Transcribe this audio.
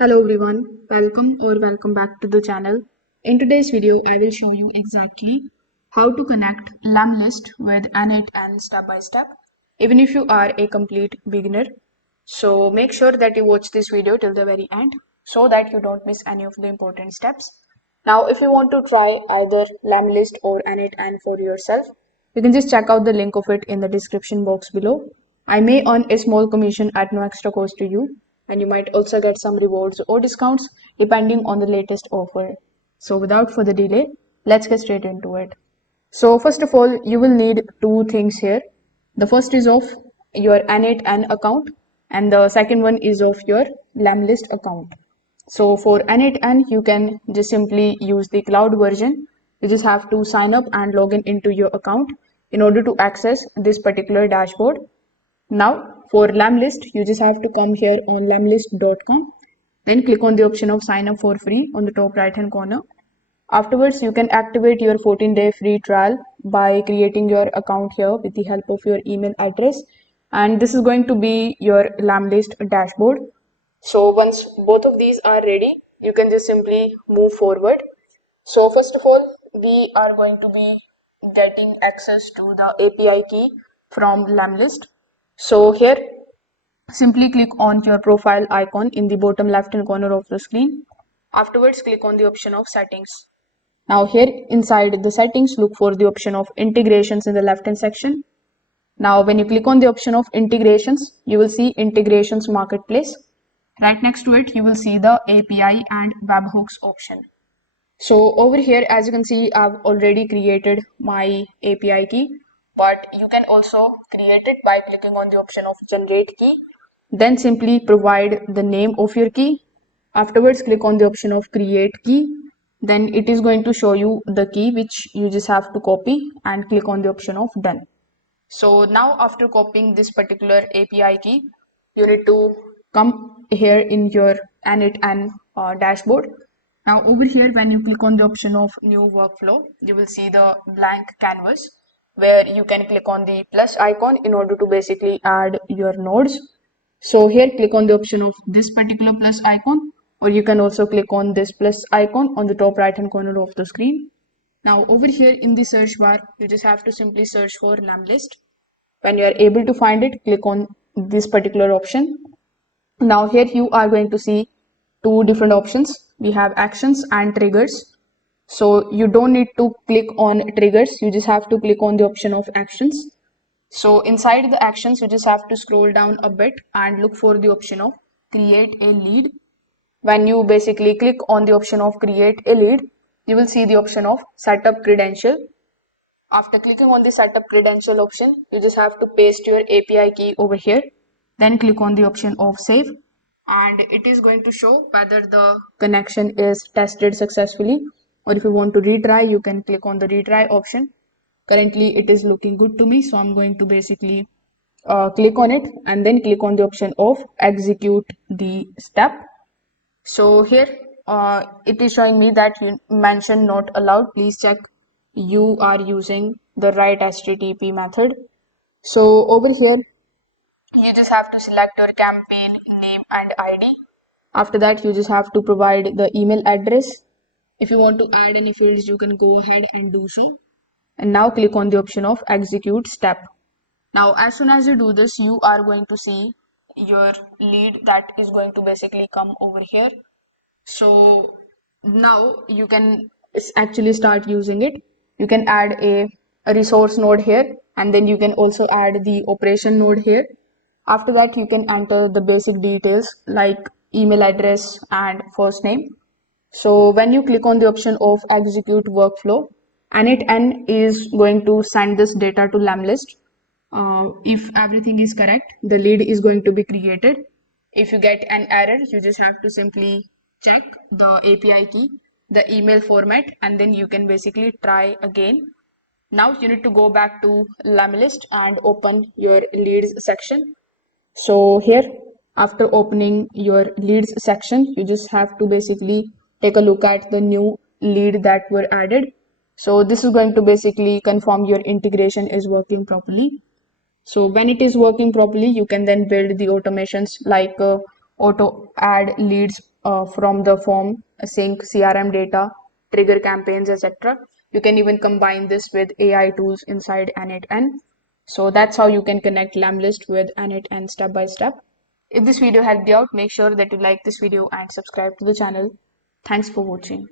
Hello everyone, welcome back to the channel. In today's video, I will show you exactly how to connect Lemlist with n8n step by step, even if you are a complete beginner. So make sure that you watch this video till the very end so that you don't miss any of the important steps. Now, if you want to try either Lemlist or n8n for yourself, you can just check out the link of it in the description box below. I may earn a small commission at no extra cost to you, and you might also get some rewards or discounts depending on the latest offer. So without further delay, let's get straight into it. So first of all, you will need two things here. The first is of your n8n account and the second one is of your Lemlist account. So for n8n, you can just simply use the cloud version. You just have to sign up and log in into your account in order to access this particular dashboard. Now for Lemlist, you just have to come here on lemlist.com, then click on the option of sign up for free on the top right hand corner. Afterwards, you can activate your 14-day free trial by creating your account here with the help of your email address. And this is going to be your Lemlist dashboard. So once both of these are ready, you can just simply move forward. So first of all, we are going to be getting access to the API key from Lemlist. So here, simply click on your profile icon in the bottom left hand corner of the screen. Afterwards, click on the option of settings. Now here inside the settings, look for the option of integrations in the left hand section. Now when you click on the option of integrations, you will see integrations marketplace. Right next to it, you will see the API and webhooks option. So over here, as you can see, I've already created my API key, but you can also create it by clicking on the option of generate key. Then simply provide the name of your key. Afterwards, click on the option of create key. Then it is going to show you the key which you just have to copy and click on the option of done. So now after copying this particular API key, you need to come here in your n8n dashboard. Now over here, when you click on the option of new workflow, you will see the blank canvas where you can click on the plus icon in order to basically add your nodes. So here click on the option of this particular plus icon, or you can also click on this plus icon on the top right hand corner of the screen. Now over here in the search bar, you just have to simply search for Lemlist. When you are able to find it, click on this particular option. Now here you are going to see two different options. We have actions and triggers. So you don't need to click on triggers. You just have to click on the option of actions. So inside the actions, you just have to scroll down a bit and look for the option of create a lead. When you basically click on the option of create a lead, you will see the option of setup credential. After clicking on the setup credential option, you just have to paste your API key over here. Then click on the option of save, and it is going to show whether the connection is tested successfully, or if you want to retry, you can click on the retry option. Currently it is looking good to me, so I'm going to basically click on it and then click on the option of execute the step. So here it is showing me that you mentioned not allowed. Please check you are using the right HTTP method. So over here, you just have to select your campaign name and ID. After that, you just have to provide the email address. If you want to add any fields, you can go ahead and do so. And now click on the option of execute step. Now, as soon as you do this, you are going to see your lead that is going to basically come over here. So now you can actually start using it. You can add a resource node here, and then you can also add the operation node here. After that, you can enter the basic details like email address and first name. So when you click on the option of execute workflow, n8n is going to send this data to Lemlist. If everything is correct, the lead is going to be created. If you get an error, you just have to simply check the API key, the email format, and then you can basically try again. Now you need to go back to Lemlist and open your leads section. So here, after opening your leads section, you just have to basically take a look at the new lead that were added. So this is going to basically confirm your integration is working properly. So when it is working properly, you can then build the automations like auto add leads from the form, sync CRM data, trigger campaigns, etc. You can even combine this with AI tools inside n8n. So that's how you can connect Lemlist with n8n step by step. If this video helped you out, make sure that you like this video and subscribe to the channel. Thanks for watching.